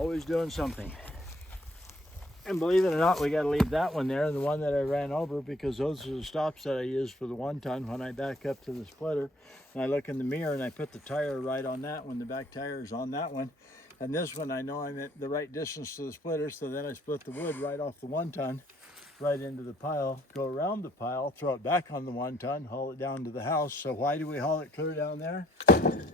Always doing something. And believe it or not, we got to leave that one there, the one that I ran over, because those are the stops that I use for the 1-ton when I back up to the splitter. And I look in the mirror and I put the tire right on that one, the back tire is on that one. And this one, I know I'm at the right distance to the splitter, so then I split the wood right off the 1-ton, right into the pile, go around the pile, throw it back on the 1-ton, haul it down to the house. So why do we haul it clear down there?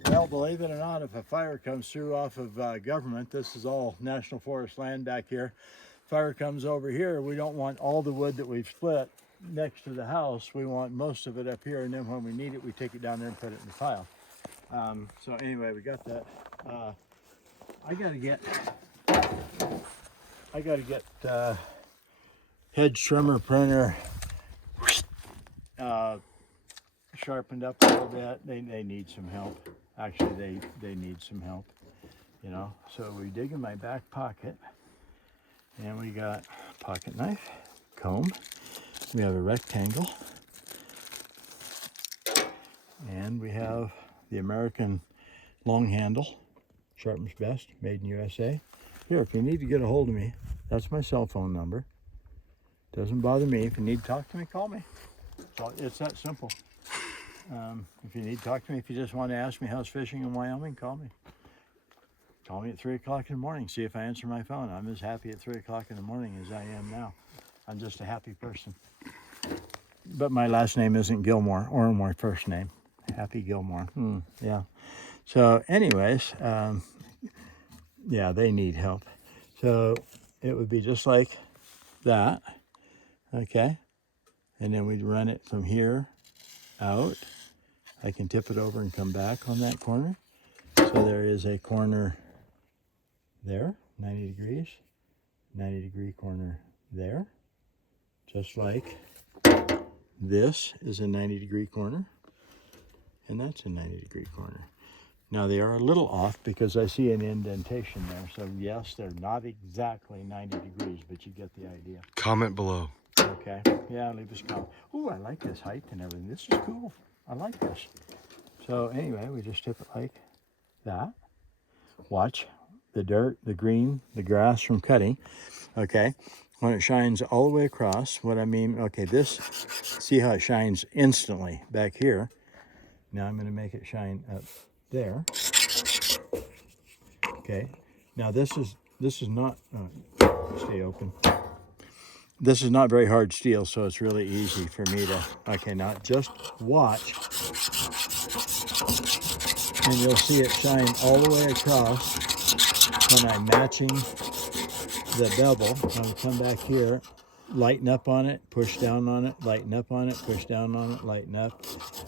Well, believe it or not, if a fire comes through off of government, this is all National Forest land back here, fire comes over here, we don't want all the wood that we've split next to the house. We want most of it up here, and then when we need it, we take it down there and put it in the pile. So anyway, we got that. I gotta get Hedge trimmer pruner sharpened up a little bit. They need some help. Actually, they need some help, you know. So we dig in my back pocket, and we got pocket knife, comb, we have a rectangle, and we have the American long handle, Sharpens Best, made in USA. Here, if you need to get a hold of me, that's my cell phone number. Doesn't bother me. If you need to talk to me, call me. So it's that simple. If you need to talk to me, if you just want to ask me how's fishing in Wyoming, call me. Call me at 3 o'clock in the morning. See if I answer my phone. I'm as happy at 3 o'clock in the morning as I am now. I'm just a happy person. But my last name isn't Gilmore, or my first name. Happy Gilmore. Yeah. So anyways, yeah, they need help. So it would be just like that. Okay. And then we'd run it from here out. I can tip it over and come back on that corner. So there is a corner there, 90 degrees, 90 degree corner there. Just like this is a 90 degree corner, and that's a 90 degree corner. Now they are a little off because I see an indentation there. So yes, they're not exactly 90 degrees, but you get the idea. Comment below. Okay, yeah, leave us a comment. Ooh, I like this height and everything. This is cool. I like this. So anyway, we just tip it like that. Watch the dirt, the green, the grass from cutting. Okay, when it shines all the way across, what I mean, okay, this, see how it shines instantly back here. Now I'm going to make it shine up there. Okay, now this is not, stay open. This is not very hard steel, so it's really easy for me to, okay, now just watch, and you'll see it shine all the way across when I'm matching the bevel. I'll come back here, lighten up on it, push down on it, lighten up on it, push down on it, lighten up.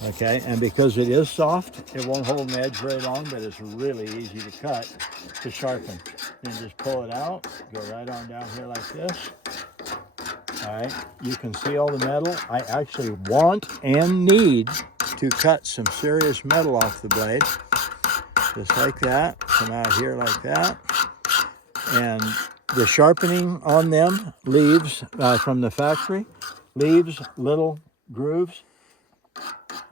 Okay, and because it is soft, it won't hold an edge very long, but it's really easy to cut, to sharpen. Then just pull it out, go right on down here like this. All right, you can see all the metal. I actually want and need to cut some serious metal off the blade. Just like that, come out here like that. And the sharpening on them leaves, from the factory, leaves little grooves.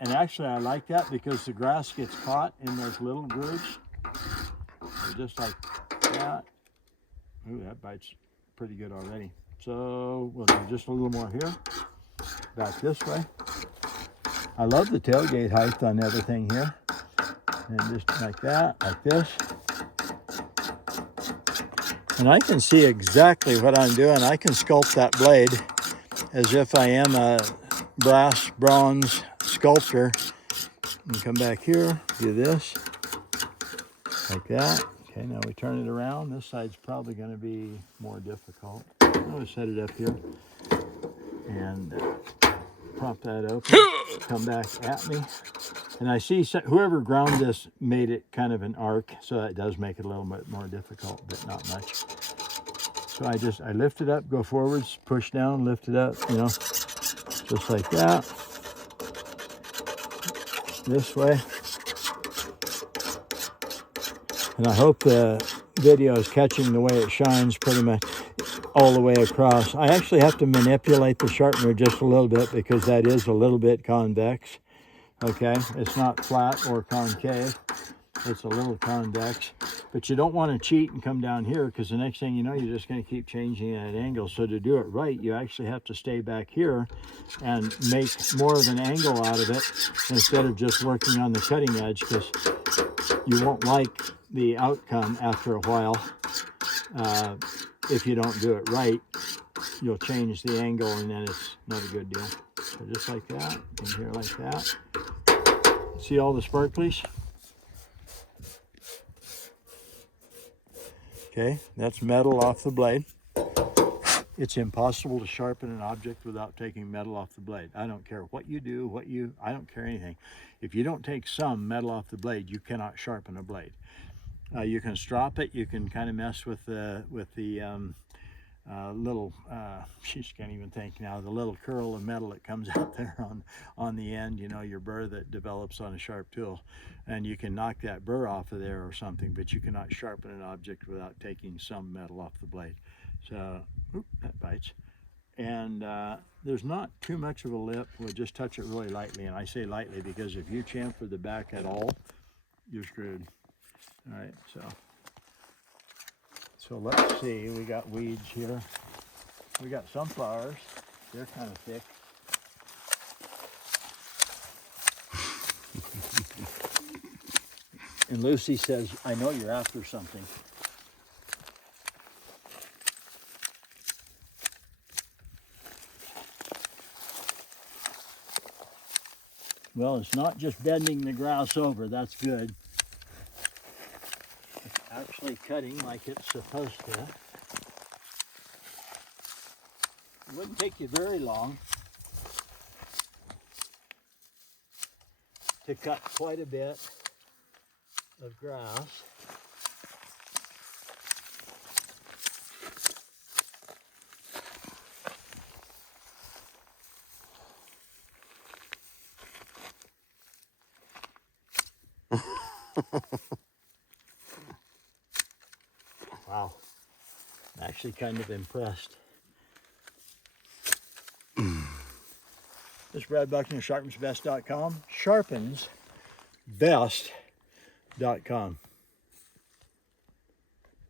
And actually I like that because the grass gets caught in those little grooves. So just like that. Ooh, that bites pretty good already. So we'll do just a little more here. Back this way. I love the tailgate height on everything here. And just like that, like this. And I can see exactly what I'm doing. I can sculpt that blade as if I am a brass, bronze sculptor. And come back here, do this, like that. Okay, now we turn it around. This side's probably going to be more difficult. I'm going to set it up here and prop that open. Come back at me. And I see whoever ground this made it kind of an arc, so that does make it a little bit more difficult, but not much. So I lift it up, go forwards, push down, lift it up, you know, just like that. This way. And I hope the video is catching the way it shines pretty much all the way across. I actually have to manipulate the sharpener just a little bit because that is a little bit convex. Okay, it's not flat or concave. It's a little convex, but you don't want to cheat and come down here, because the next thing you know, you're just going to keep changing that angle. So to do it right, you actually have to stay back here and make more of an angle out of it instead of just working on the cutting edge, because you won't like the outcome after a while. If you don't do it right, you'll change the angle and then it's not a good deal. So just like that, and here like that. See all the sparklies? Okay, that's metal off the blade. It's impossible to sharpen an object without taking metal off the blade. I don't care what you do, I don't care anything. If you don't take some metal off the blade, you cannot sharpen a blade. You can strop it, you can kind of mess with the little, she can't even think now, the little curl of metal that comes out there on the end, you know, your burr that develops on a sharp tool. And you can knock that burr off of there or something, but you cannot sharpen an object without taking some metal off the blade. So, oop, that bites. And there's not too much of a lip. We'll just touch it really lightly. And I say lightly because if you chamfer the back at all, you're screwed. All right, so let's see, we got weeds here. We got sunflowers. They're kind of thick. And Lucy says, I know you're after something. Well, it's not just bending the grass over, that's good. It's actually cutting like it's supposed to. It wouldn't take you very long to cut quite a bit of grass. Wow, I'm actually kind of impressed. This is Brad Buckner, sharpensbest.com, sharpensbest.com.